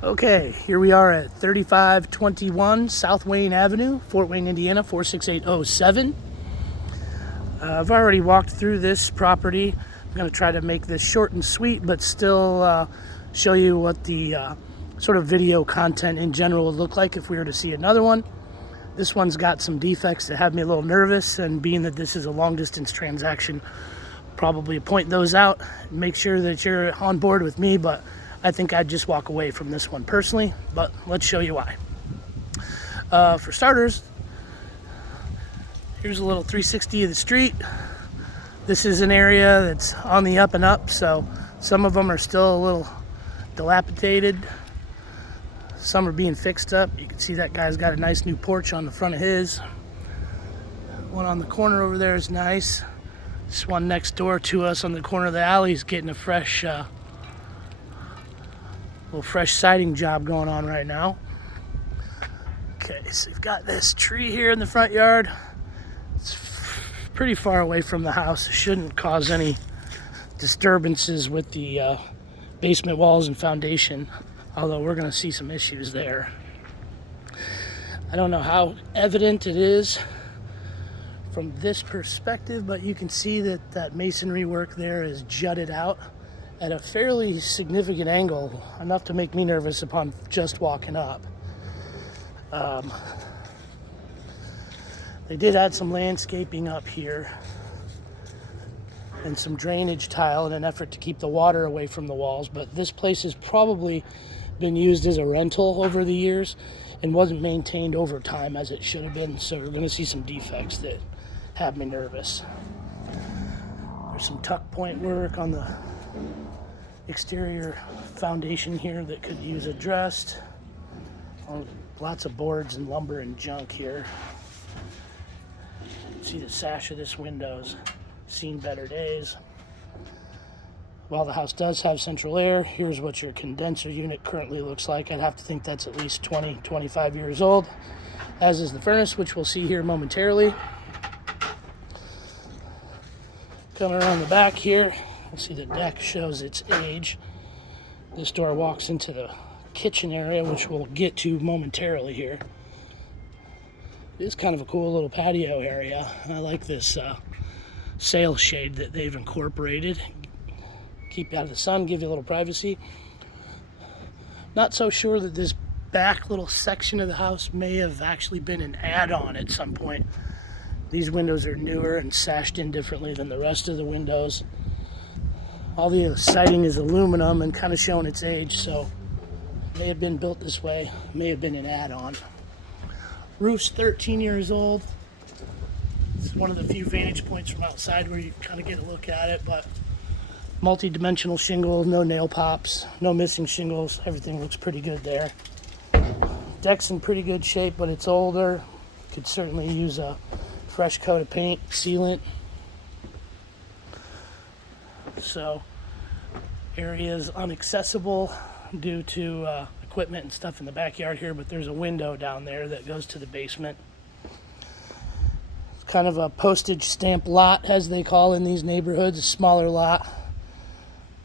Okay, here we are at 3521 South Wayne Avenue, Fort Wayne, Indiana, 46807. I've already walked through this property. I'm going to try to make this short and sweet, but still show you what the sort of video content in general would look like if we were to see another one. This one's got some defects that have me a little nervous, and being that this is a long distance transaction, probably point those out, make sure that you're on board with me, but I think I'd just walk away from this one personally, but let's show you why. For starters, here's a little 360 of the street. This is an area that's on the up and up, so some of them are still a little dilapidated. Some are being fixed up. You can see that guy's got a nice new porch on the front of his. One on the corner over there is nice. This one next door to us on the corner of the alley is getting a fresh little fresh siding job going on right now. Okay, so you've got this tree here in the front yard. It's pretty far away from the house. It shouldn't cause any disturbances with the basement walls and foundation, although we're going to see some issues there. I don't know how evident it is from this perspective, but you can see that that masonry work there is jutted out at a fairly significant angle, enough to make me nervous upon just walking up. They did add some landscaping up here and some drainage tile in an effort to keep the water away from the walls, but this place has probably been used as a rental over the years and wasn't maintained over time as it should have been, so we're going to see some defects that have me nervous. There's some tuck point work on the exterior foundation here that could use addressed. Lots of boards and lumber and junk here. You can see the sash of this window's seen better days. While the house does have central air, here's what your condenser unit currently looks like. I'd have to think that's at least 20, 25 years old, as is the furnace, which we'll see here momentarily. Coming around the back here, you'll see the deck shows its age. This door walks into the kitchen area, which we'll get to momentarily here. It is kind of a cool little patio area. I like this sail shade that they've incorporated. Keep out of the sun, give you a little privacy. Not so sure that this back little section of the house may have actually been an add-on at some point. These windows are newer and sashed in differently than the rest of the windows. All the siding is aluminum and kind of showing its age, so it may have been built this way, may have been an add-on. Roof's 13 years old. It's one of the few vantage points from outside where you kind of get a look at it, but multi-dimensional shingle, no nail pops, no missing shingles. Everything looks pretty good there. Deck's in pretty good shape, but it's older. Could certainly use a fresh coat of paint, sealant. So, area is inaccessible due to equipment and stuff in the backyard here, but there's a window down there that goes to the basement. It's kind of a postage stamp lot, as they call in these neighborhoods, a smaller lot.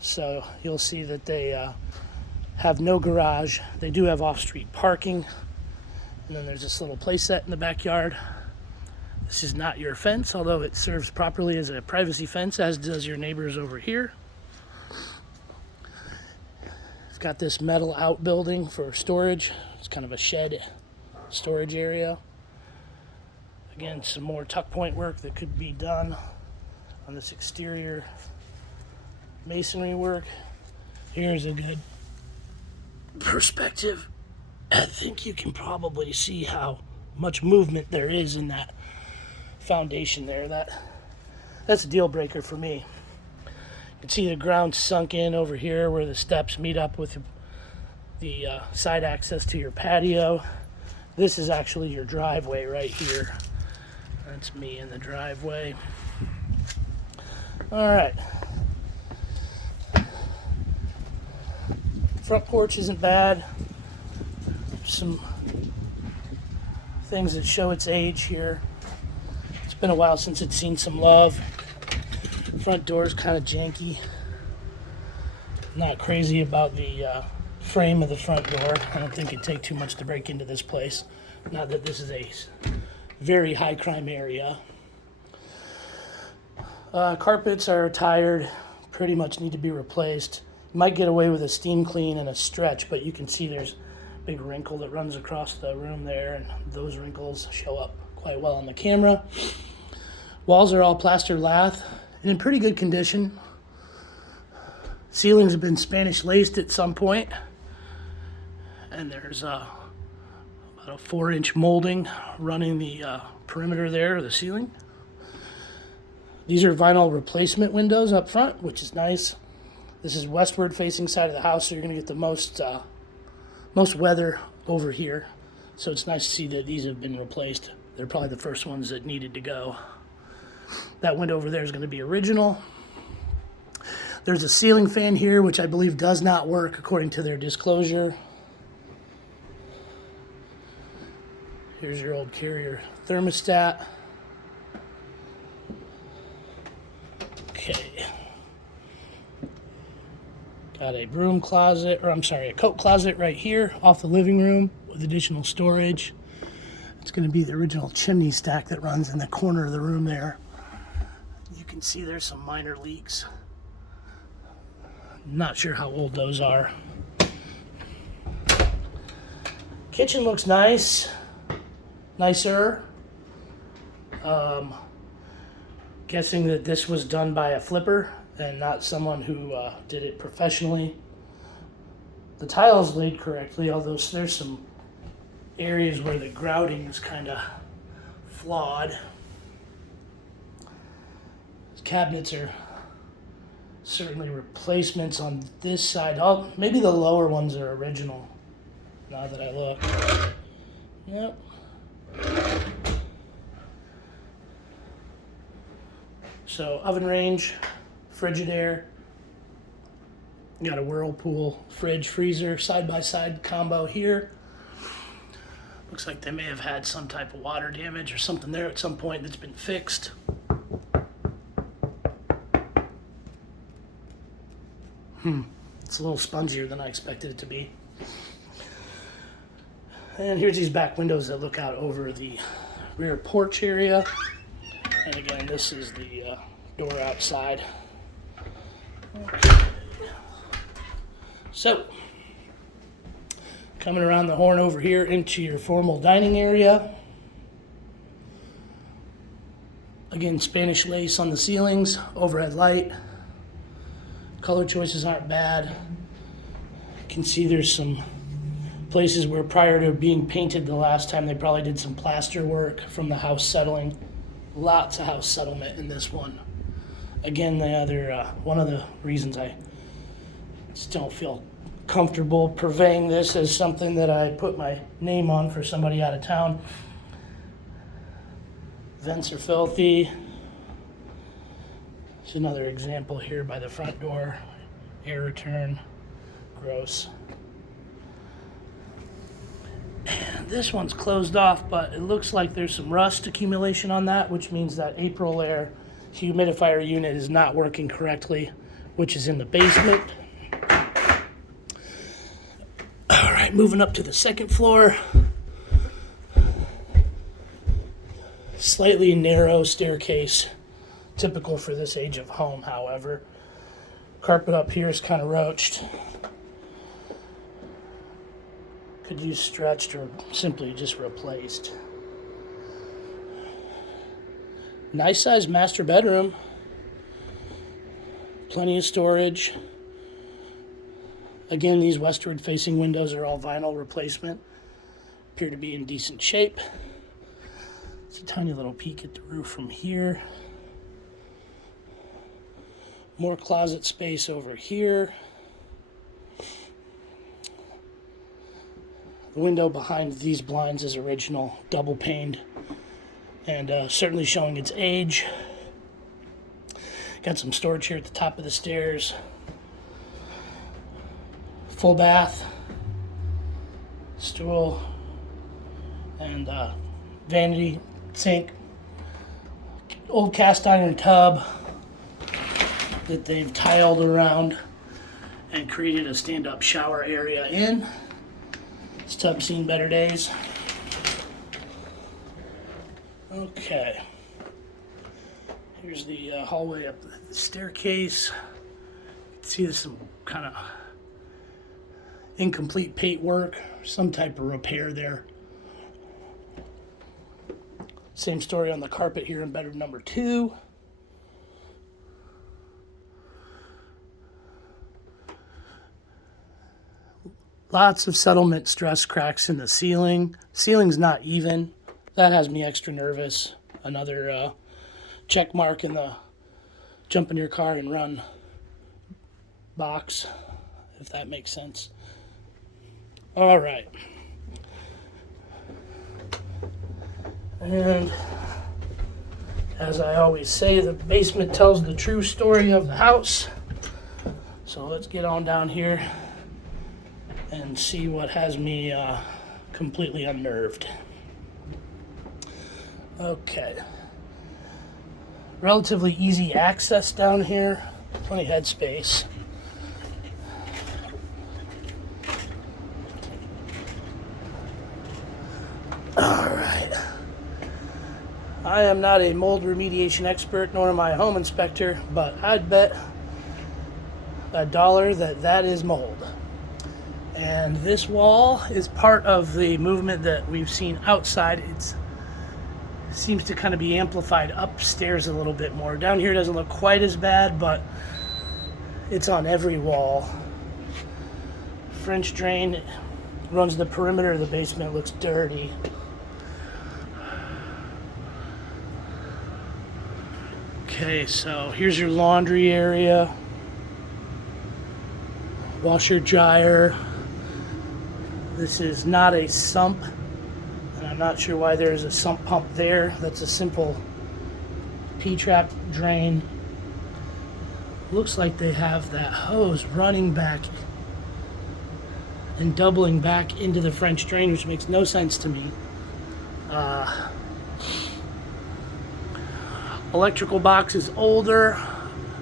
So you'll see that they have no garage. They do have off-street parking. And then there's this little playset in the backyard. This is not your fence, although it serves properly as a privacy fence, as does your neighbors over here. It's got this metal outbuilding for storage. It's kind of a shed storage area. Again, some more tuck point work that could be done on this exterior masonry work. Here's a good perspective. I think you can probably see how much movement there is in that foundation there. That's a deal breaker for me. You can see the ground sunk in over here where the steps meet up with the side access to your patio. This is actually your driveway right here. That's me in the driveway. All right. Front porch isn't bad. Some things that show its age here. It's been a while since it's seen some love. Front door's kind of janky. Not crazy about the frame of the front door. I don't think it'd take too much to break into this place. Not that this is a very high crime area. Carpets are tired, pretty much need to be replaced. You might get away with a steam clean and a stretch, but you can see there's a big wrinkle that runs across the room there, and those wrinkles show up quite well on the camera. Walls are all plaster lath and in pretty good condition. Ceilings have been Spanish laced at some point, and there's about a 4-inch molding running the perimeter there of the ceiling. These are vinyl replacement windows up front, which is nice. This is westward facing side of the house, so you're going to get the most weather over here. So it's nice to see that these have been replaced. They're probably the first ones that needed to go. That window over there is going to be original. There's a ceiling fan here, which I believe does not work according to their disclosure. Here's your old Carrier thermostat. Okay. Got a broom closet, a coat closet right here off the living room with additional storage. It's going to be the original chimney stack that runs in the corner of the room there. You can see there's some minor leaks. Not sure how old those are. Kitchen looks nice. Nicer. Guessing that this was done by a flipper and not someone who did it professionally. The tile's laid correctly, although there's some areas where the grouting is kind of flawed. These cabinets are certainly replacements on this side. Oh, maybe the lower ones are original, now that I look. Yep. So oven range, Frigidaire. You got a Whirlpool fridge freezer side-by-side combo here. Looks like they may have had some type of water damage or something there at some point that's been fixed. It's a little spongier than I expected it to be. And here's these back windows that look out over the rear porch area. And again, this is the door outside. Okay. So, coming around the horn over here into your formal dining area. Again, Spanish lace on the ceilings, overhead light. Color choices aren't bad. You can see there's some places where prior to being painted the last time, they probably did some plaster work from the house settling. Lots of house settlement in this one. Again, the other one of the reasons I just don't feel comfortable purveying this as something that I put my name on for somebody out of town. Vents are filthy. There's another example here by the front door. Air return. Gross. And this one's closed off, but it looks like there's some rust accumulation on that, which means that April air humidifier unit is not working correctly, which is in the basement. All right, moving up to the second floor. Slightly narrow staircase, typical for this age of home, however. Carpet up here is kind of roached. Could use stretched or simply just replaced. Nice sized master bedroom. Plenty of storage. Again, these westward facing windows are all vinyl replacement. Appear to be in decent shape. It's a tiny little peek at the roof from here. More closet space over here. The window behind these blinds is original, double paned, and certainly showing its age. Got some storage here at the top of the stairs. Full bath, stool, and vanity sink. Old cast iron tub that they've tiled around. and created a stand-up shower area in. This tub's seen better days. Okay. Here's the hallway up the staircase. You can see there's some kind of incomplete paint work, some type of repair there. Same story on the carpet here in bedroom number 2. Lots of settlement stress cracks in the ceiling. Ceiling's not even. That has me extra nervous. Another check mark in the jump in your car and run box, if that makes sense. All right. And as I always say, the basement tells the true story of the house. So let's get on down here and see what has me completely unnerved. Okay. Relatively easy access down here. Plenty of headspace. Alright. I am not a mold remediation expert, nor am I a home inspector, but I'd bet $1 that that is mold. And this wall is part of the movement that we've seen outside. It seems to kind of be amplified upstairs a little bit more. Down here doesn't look quite as bad, but it's on every wall. French drain runs the perimeter of the basement, looks dirty. Okay, so here's your laundry area. Washer dryer. This is not a sump, and I'm not sure why there's a sump pump there. That's a simple P-trap drain. Looks like they have that hose running back and doubling back into the French drain, which makes no sense to me. Electrical box is older.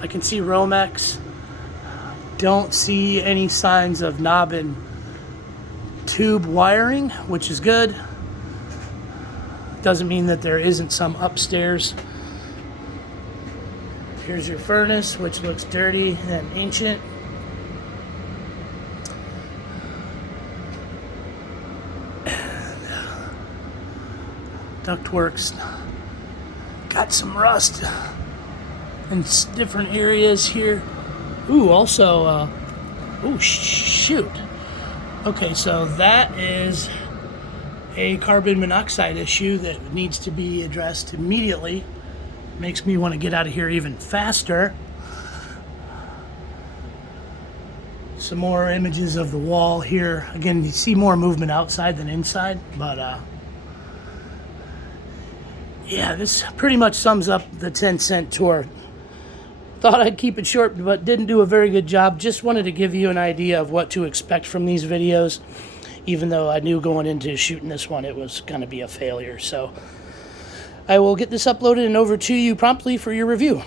I can see Romex. Don't see any signs of knob and tube wiring, which is good. Doesn't mean that there isn't some upstairs. Here's your furnace, which looks dirty and ancient. Ductwork's got some rust in different areas here. Ooh, also, oh shoot. Okay, so that is a carbon monoxide issue that needs to be addressed immediately. Makes me want to get out of here even faster. Some more images of the wall here. Again, you see more movement outside than inside, but yeah, this pretty much sums up the 10-cent tour. Thought I'd keep it short, but didn't do a very good job. Just wanted to give you an idea of what to expect from these videos, even though I knew going into shooting this one it was going to be a failure. So I will get this uploaded and over to you promptly for your review.